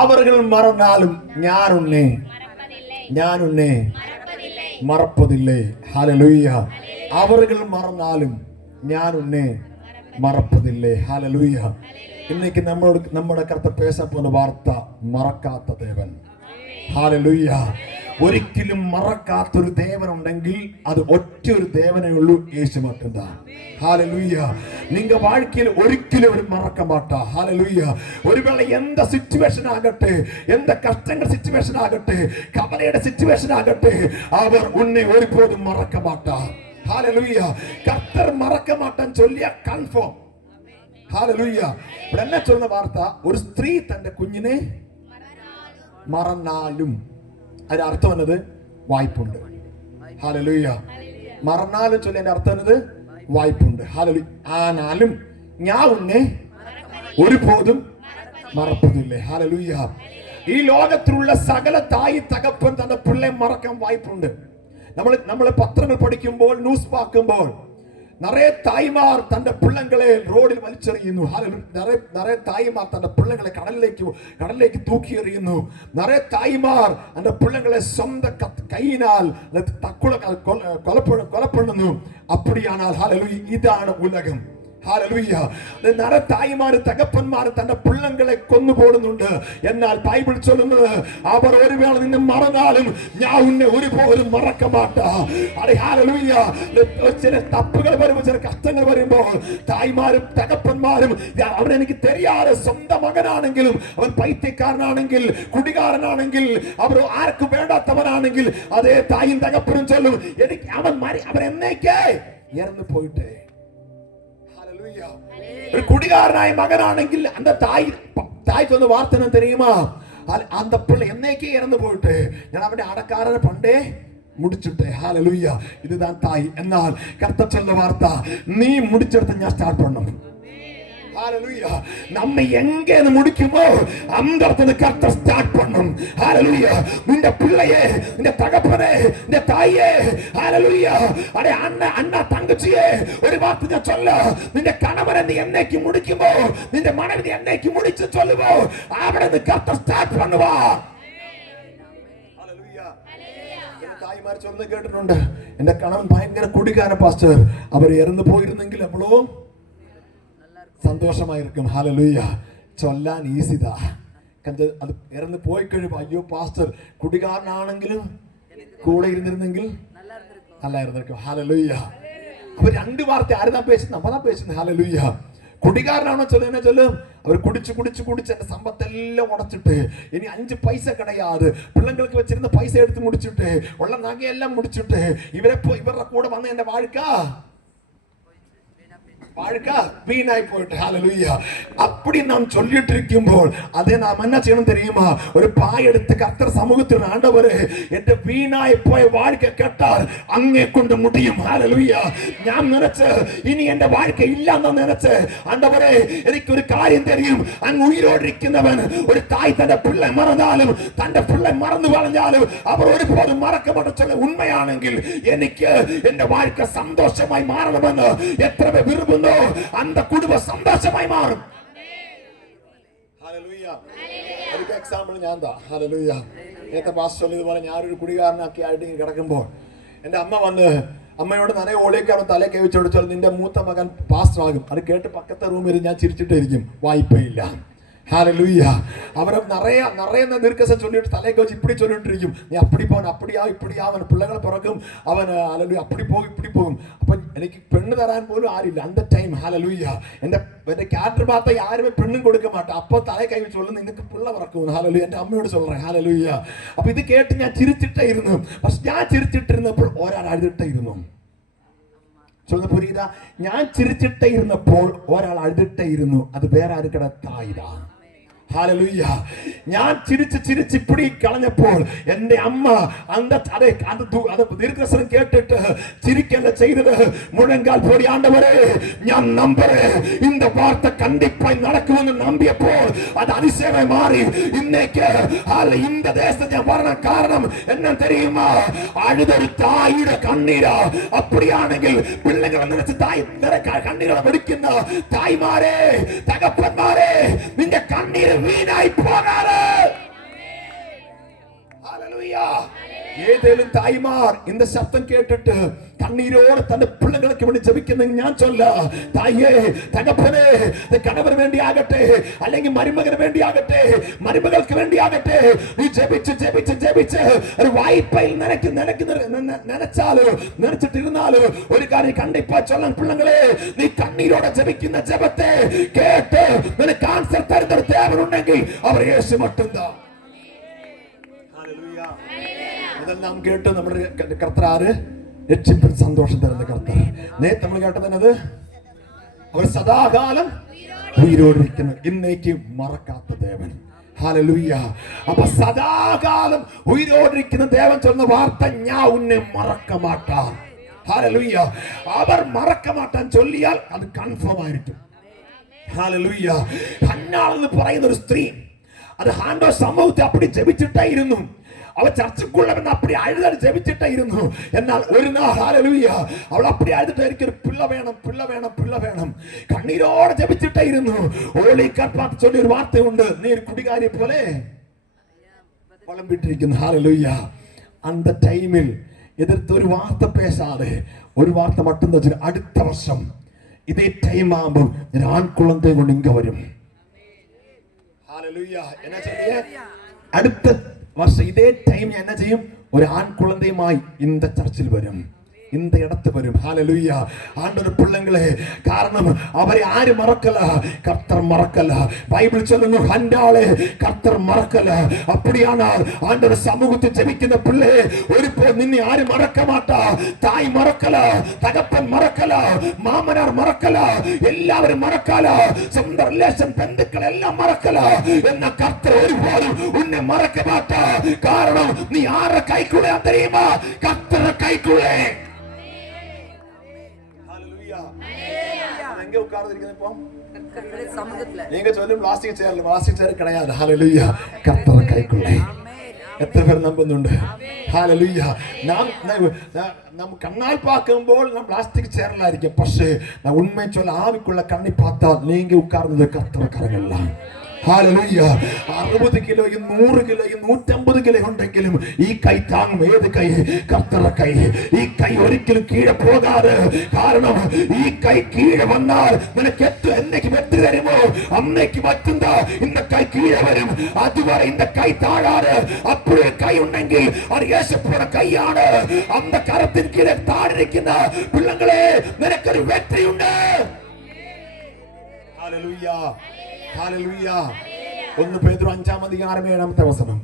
அவர்கள் மறந்தாலும் ഞാൻ ഉന്നെ മറപ്പതില്ലേ. ഹല്ലേലൂയ. അവர்கள் മറന്നാലും ഞാൻ ഉന്നെ മറപ്പതില്ലേ. ഹല്ലേലൂയ. ഇന്നേക്ക് നമ്മുടെ കർത്താവ് പേശ പോകുന്ന വാർത്ത മറക്കാത്ത ദേവൻ. ഹല്ലേലൂയ. ഒരിക്കലും മറക്കാത്തൊരു ദേവനുണ്ടെങ്കിൽ അത് ഒറ്റ ഒരു ദേവനേ ഉള്ളൂ, യേശു மட்டும்தான். ഹല്ലേലൂയ. നിങ്ങ வாழ்க்கையில் ഒരിക്കലും ഒരു മറക്ക മാട്ടാ. ഹല്ലേലൂയ. ഒരുവേള എന്ത സിറ്റുവേഷൻ ആകട്ടെ, എന്ത കഷ്ടങ്ങളുടെ സിറ്റുവേഷൻ ആകട്ടെ, കവലയുടെ സിറ്റുവേഷൻ ആകട്ടെ, അവർ ഉന്നെ ഒരിക്കലും മറക്ക മാട്ടാ. ഹല്ലേലൂയ. കർത്തർ മറക്ക മാട്ടാൻ ചൊല്ലിയ കൺഫേം. ഹല്ലേലൂയ. ഇവിടെ എന്നെ ചൊല്ലുന്ന വാർത്ത, ഒരു സ്ത്രീ തന്റെ കുഞ്ഞിനെ മറന്നാലും അതിന്റെ അർത്ഥം എന്നത് വായ്പുണ്ട്. ഹല്ലേലൂയ. മറന്നാലും ചൊല്ലിന്റെ അർത്ഥം എന്നത് വായ്പുണ്ട്. ഹല്ലേലൂയ. ആനാലും ഞാൻ ഉന്നെ ഒരുപോതും മറപ്പതില്ലേ. ഹല്ലേലൂയ. ഈ ലോകത്തിലുള്ള സകല തായി തകപ്പൻ തന്റെ പിള്ളയെ മറക്കാൻ വായ്പുണ്ട്. നമ്മൾ പത്രങ്ങൾ പഠിക്കുമ്പോൾ, ന്യൂസ് പാക്കുമ്പോൾ നിറയെ തായ്മാർ തന്റെ പിള്ളങ്ങളെ റോഡിൽ വലിച്ചെറിയുന്നു. നിറയെ തായ്മാർ തന്റെ പിള്ളങ്ങളെ കടലിലേക്ക് തൂക്കി എറിയുന്നു. നിറയെ തായ്മാർ തന്റെ പിള്ളങ്ങളെ സ്വന്തം കൈയിനാൽ കൊലപ്പെടുന്നു. അപ്പടിയാണാൽ ഹല്ലേലൂയ, ഇതാണ് ഉലകം. ഹല്ലേലൂയ. തായ്മാര് തകപ്പന്മാര് തന്റെ പിള്ളങ്ങളെ കൊന്നുപോടുന്നുണ്ട്. എന്നാൽ ബൈബിൾ ചൊല്ലുന്നത്, അവർ ഒരു വേള നിന്നെ മറന്നാലും ഞാൻ ഉന്നെ ഒരുപോലും മറക്ക മാട്ടാ. ഹല്ലേലൂയ. ചില തപ്പുകൾ വരുമ്പോൾ, ചില കഷ്ടങ്ങൾ വരുമ്പോൾ തായ്മാരും തകപ്പന്മാരും അവനെനിക്ക് தெரியாതെ സ്വന്തം മകനാണെങ്കിലും, അവൻ പൈത്യക്കാരനാണെങ്കിൽ, കുടികാരനാണെങ്കിൽ, അവർ ആർക്കും വേണ്ടാത്തവനാണെങ്കിൽ, അതേ തായും തകപ്പനും ചൊല്ലും, എനിക്ക് അവൻ എന്നേക്കേ ഇറന്നു പോയിട്ടേ. ഒരു കുടികാരനായ മകനാണെങ്കിൽ അന്ത തായ്ക്ക് ഒന്ന് വാർത്തനം തെരിയുമാ, അന്ത പിള്ള എന്നേക്കേ ഇറന്നു പോയിട്ട് ഞാൻ അവന്റെ അടക്കാരനെ പണ്ടേ മുടിച്ചിട്ടെ. ഹല്ലേലൂയ. ഇതാണ് തായ്. എന്നാൽ കർത്താവ് ചൊല്ലുന്ന വാർത്ത, നീ മുടിച്ചെടുത്ത് ഞാൻ സ്റ്റാർട്ട് പണ്ണും. ഹല്ലേലൂയ. നമ്മ എங்கே முடிக்குமோ அந்த இடத்துல கர்த்தர் ஸ்டார்ட் பண்ணும். ஹல்லேலூயா. നിന്റെ പിള്ളയെ, നിന്റെ തകപ്പനെ, നിന്റെ തായിയെ, ഹല്ലേലൂയ, അടേ അണ്ണ തങ്കച്ചിയെ, ഒരു വാക്ക് ഞാൻ ചൊല്ല. നിന്റെ കണവനെ നീ എന്നേക്ക് முடிக்குമോ, നിന്റെ മனைவி എന്നേക്ക് முடிச்சு ചൊല്ലുമോ, അവിടെ നിന്ന് കർത്തർ സ്റ്റാർട്ട് பண்ணுவா. ഹല്ലേലൂയ. തായ്മാർ ചൊല്ലുന്നത് കേട്ടിട്ടുണ്ട്, എന്റെ കണവൻ ഭയങ്കര കുടികാരൻ പാസ്റ്റർ, അവർ ഇറന്നു പോയിരുന്നെങ്കിൽ എപ്പോഴോ സന്തോഷമായിരിക്കും. ഹല്ലേലൂയ. ചൊല്ലാൻ ഈസിതാ. അത് ഇറന്ന് പോയി കഴിയുമ്പോൾ, അയ്യോ പാസ്റ്റർ കുടികാരനാണെങ്കിലും കൂടെ ഇരുന്നിരുന്നെങ്കിൽ നല്ലായിരുന്നിരിക്കും. ഹല്ലേലൂയ. അപ്പൊ രണ്ട് വാർത്ത ആരുതാ പേശുന്നത്? നമ്മതാ പേശുന്നത്. ഹല്ലേലൂയ. കുടികാരനാണോ ചൊല്ലുന്ന ചൊല്ലും, അവർ കുടിച്ച് എന്റെ സമ്പത്തെല്ലാം ഉടച്ചിട്ട് ഇനി 5 പൈസ കിടയാതെ പിള്ളങ്ങൾക്ക് വെച്ചിരുന്ന പൈസ എടുത്ത് മുടിച്ചിട്ട് ഉള്ള നഗയെല്ലാം മുടിച്ചിട്ട് ഇവരുടെ കൂടെ വന്ന എന്റെ வீணாய் போயிட்டு. ஹல்லேலூயா. அப்படி நாம் சொல்லிட்டு இருக்கும்போது அதை நாம் என்ன செய்யணும் தெரியுமா? ஒரு பாய் எடுத்து கர்த்தர் சமூகத்தில், ஆண்டவரே என்ற வீணாய் போய் வாழ்க்கை கேட்டார் அங்கே கொண்டு முடியும். ஹல்லேலூயா. ഞാൻ നിനച്ച ഇനി എന്റെ வாழ்க்கை ഇല്ലാന്ന് നിനച്ച, ആണ്ടവരേ എനിക്ക് ഒരു കാര്യം தெரியும், അങ്ങ് ഉയിരോടിരിക്കുന്നവൻ ഒരു തായ് തന്റെ പിള്ളെ മറന്നാലും തന്റെ പിള്ളെ മറന്നു കളഞ്ഞാലും അവർ ഒരുപോലും മറക്കപ്പെട്ട ഉണ്മയാണെങ്കിൽ എനിക്ക് എന്റെ வாழ்க்கை സന്തോഷമായി മാറണമെന്ന് എത്ര വിരുമ്പുന്നു அந்த കുടുംബ സന്തോഷമായി മാറും. ഹല്ലേലൂയ. ഒരു എക്സാമ്പിൾ ഞാൻ താ. ഹല്ലേലൂയ. നേരത്തെ പാസ്റ്റർ ഇതുപോലെ ഞാനൊരു കുടികാരനാക്കി ആയിട്ട് കിടക്കുമ്പോൾ എന്റെ അമ്മ വന്ന് അമ്മയോട് നനയെ ഓളിയൊക്കെ തലേ കൈവച്ചോടിച്ചാൽ നിന്റെ മൂത്ത മകൻ പാസ്റ്റർ ആകും. അത് കേട്ട് പക്കത്തെ റൂമിൽ ഞാൻ ചിരിച്ചിട്ടായിരിക്കും, വായ്പയില്ല. ഹല്ലേലൂയ. അവരെ നിറയെ ദീർഘസം ചൊല്ലിട്ട് തലേക്ക് വെച്ച് ഇപ്പിടി ചൊല്ലിട്ടിരിക്കും, നീ അപ്പടി പോവൻ, അപ്പടിയാ ഇപ്പടിയാ, അവൻ പിള്ളകളെ പിറക്കും, അവൻ ഹല്ലേലൂയ അപ്പടി പോകും ഇപ്പടി പോകും. അപ്പൊ എനിക്ക് പെണ്ണ് തരാൻ പോലും ആരില്ല അന്ത ടൈം. ഹല്ലേലൂയ. എന്റെ ക്യാരക്ടർ ഭാഗത്ത് ആരുമേ പെണ്ണും കൊടുക്ക മാട്ടേ. അപ്പൊ തലേ കൈ വെച്ച് ചൊല്ലും, നിനക്ക് പിള്ള പിറക്കും. ഹല്ലേലൂയ. എന്റെ അമ്മയോട് ചൊല്ലേ. ഹല്ലേലൂയ. അപ്പൊ ഇത് കേട്ട് ഞാൻ ചിരിച്ചിട്ടായിരുന്നു. പക്ഷെ ഞാൻ ചിരിച്ചിട്ടിരുന്നപ്പോൾ ഒരാൾ അഴുതിട്ടായിരുന്നു. ചൊല്ലുന്ന പുരീതാ, ഞാൻ ചിരിച്ചിട്ടേ ഇരുന്നപ്പോൾ ഒരാൾ അഴുതിട്ടായിരുന്നു. അത് വേറെ ആർക്കട തായിതാ. ഹല്ലേലൂയ. ഞാൻ ചിരിച്ച് ഇപ്പിടി കളഞ്ഞപ്പോൾ എന്റെ അമ്മ ദീർഘസ്വരം കേട്ടിട്ട് ചിരിക്കല്ല ചെയ്തത്, മുഴങ്കാൽ പോടി, ആണ്ടവരേ ഞാൻ നമ്പറേ இந்த വാർത്ത കണ്ടിപ്പായി നടക്കുമെന്ന് നമ്പിയപ്പോൾ അത് അതിശയമായി മാറി. ഇന്നേക്ക് இந்த ദേശത്ത് ഞാൻ പറഞ്ഞ കാരണം എന്നാ தெரியுமா? അഴുതൊരു തായിയുടെ കണ്ണീരാ. അപ്പടിയാണെങ്കിൽ പിള്ളകളെ നിറച്ച് തായ് കണ്ണീരോടെ വെടിക്കുന്ന തായ്മാരെ, തകപ്പന്മാരെ, നിന്റെ കണ്ണ കണ്ണീര് വീണായി പോകാതെ. ഏതേലും തായ്മാർ ഇന്ന ശബ്ദം കേട്ടിട്ട് കണ്ണീരോടെ തന്റെ പിള്ളകൾക്ക് വേണ്ടി ജപിക്കുന്ന ഞാൻ ചൊല്ല, തായേ തകപ്പനെ, കണവന് വേണ്ടി ആകട്ടെ, അല്ലെങ്കിൽ മരുമകന് വേണ്ടി ആകട്ടെ, മരുമകൾക്ക് വേണ്ടി ആകട്ടെ, നീ ജപിച്ച് ജപിച്ച് ജപിച്ച് ഒരു വായ്പയിൽ നനച്ചാലോ നനച്ചിട്ടിരുന്നാലോ ഒരു കാര്യം കണ്ടിപ്പോ ചൊല്ലാൻ, പിള്ളങ്ങളെ നീ കണ്ണീരോടെ ജപിക്കുന്ന ജപത്തെ കേട്ട് നിനക്ക് ആൻസർ തരുന്ന ഒരു ദേവനുണ്ടെങ്കിൽ അവർ യേശു മട്ടുന്താ. ഇതെല്ലാം കേട്ട് നമ്മുടെ കർത്താവ് രക്ഷിപ്പിൻ സന്തോഷം തരുന്ന കർത്താവ്. നേരത്തെ നമ്മൾ കേട്ടത് അവർ സദാകാലം ഉയരോടിരിക്കുന്നു, ഇന്നേക്ക് മറക്കാത്ത ദേവൻ. ഹല്ലേലൂയ. അപ്പൊ സദാകാലം ഉയരോടിരിക്കുന്ന ദേവൻ ചൊന്ന വാർത്ത ഞാൻ ഉന്നെ മറക്ക മാട്ടാ. ഹല്ലേലൂയ. അവർ മറക്ക മാട്ടാൻ ചൊല്ലിയാൽ അത് കൺഫേം ആയിരിക്കും. ഹല്ലേലൂയ. ഹന്നാൾ എന്ന് പറയുന്ന ഒരു സ്ത്രീ അത് ഹാൻഡോ സമൂഹത്തെ അപ്പടി ജപിച്ചിട്ടായിരുന്നു. അവ ചർച്ചക്കുള്ളവൻ അപ്പടി അഴുതാൻ ജപിച്ചിട്ടായിരുന്നു. എന്നാൽ ഒരു നാൾ ഹല്ലേലൂയ അവൾ അപ്പടി അഴുതിട്ട് എനിക്കൊരു പിള്ള വേണം, പിള്ള വേണം, പിള്ള വേണം, കണ്ണീരോടെ ജപിച്ചിട്ടായിരുന്നു. ഓളിക്കാട്ട് ചൊല്ലി ഒരു വാർത്തയുണ്ട്, നീ ഒരു കുടികാരിയെ പോലെ വളം വിട്ടിരിക്കുന്നു. ഹല്ലേലൂയ. അന്ത ടൈമിൽ എതിർത്ത് ഒരു വാർത്ത പേശാതെ ഒരു വാർത്ത മട്ടും വെച്ചാൽ അടുത്ത വർഷം ഇതേ ടൈം ആകുമ്പോൾ ഞാൻ ആൺകുളത്തെ കൊണ്ട് ഇങ്ങ വരും. ഹല്ലേലൂയ. എന്നാ ചെയ്യേ? അടുത്ത വർഷം ഇതേ ടൈം ഞാൻ എന്നാ ചെയ്യും? ഒരു ആൺകുളന്തയുമായി இந்த ചർച്ചിൽ വരും, இந்த இடத்து വരും. ഹല്ലേലൂയ. ആണ്ടൊരു പിള്ളങ്ങളെ, കാരണം അവരെ ആര് മറക്കല? കർത്തർ മറക്കല. ബൈബിൾ ചൊല്ലുന്നു ഹന്നാളെ കർത്തർ മറക്കല. அப்படியானால் ആണ്ടൊരു സമൂഹത്തിൽ ജപിക്കുന്ന പിള്ളേ, ഒരുപോ നിന്നെ ആര് മറക്ക മാട്ടാ. തായ് മറക്കല, തകപ്പൻ മറക്കല, മാമനാർ മറക്കല, എല്ലാവരും മറക്കല, സ്വന്തം റിലേഷൻ ബന്ധുക്കളെല്ലാം മറക്കല. എന്ന കർത്തർ ഒരുപോലും ഉന്നെ മറക്ക മാട്ടാ. കാരണം നീ ആരുടെ കൈക്കുള്ളേ தெரியுமா? കർത്തരുടെ കൈക്കുള്ളേ. நீங்க சொல்லும் பிளாஸ்டிக் சேர் கிடையாது. ஹல்லேலூயா. கர்த்தர் கைக்குள்ளே. എത്ര പേർ നമ്പുന്നുണ്ട്? ഹല്ലേലൂയ. നാം കണ്ണാൽ പാക്കുമ്പോൾ നാം പ്ലാസ്റ്റിക് ചേറിലായിരിക്കും, പക്ഷേ ഉണ്മ ചൊല്ല ആവിക്കുള്ള കണ്ണി പാത്താൽ നീങ്ങി ഉட்கார்ന്നത് കർത്തർ കരങ്ങളില്ല. ഹല്ലേലൂയ. 60 കിലോയും 100 കിലോയും 150 കിലോ ഉണ്ടെങ്കിലും ഈ കൈ താങ്ങും. ഏത് കൈ? കർത്തരുടെ കൈ. ഈ കൈ ഒരിക്കലും കീഴെ പോകാതെ. കാരണം ഈ കൈ കീഴെ വന്നാൽ നിനക്ക് എന്നേക്ക് വെട്ടി തരുമോ അന്നേക്ക് മറ്റുന്ന இந்த കൈ കീഴെ വരും. അതുവരെ இந்த കൈ താഴാതെ. അപ്പോഴേ കൈ ഉണ്ടെങ്കിൽ അത് യേശുവിന്റെ കൈയാണ്. അന്ത കരത്തിൻ കീഴെ താഴിരിക്കുന്ന പിള്ളങ്ങളെ നിനക്കൊരു വെற்றிയുണ്ട്. ഹല്ലേലൂയ. ഹല്ലേലൂയ. 1 പേതുരു 5-ാം അധ്യായം 7-ാമത്തെ വചനം.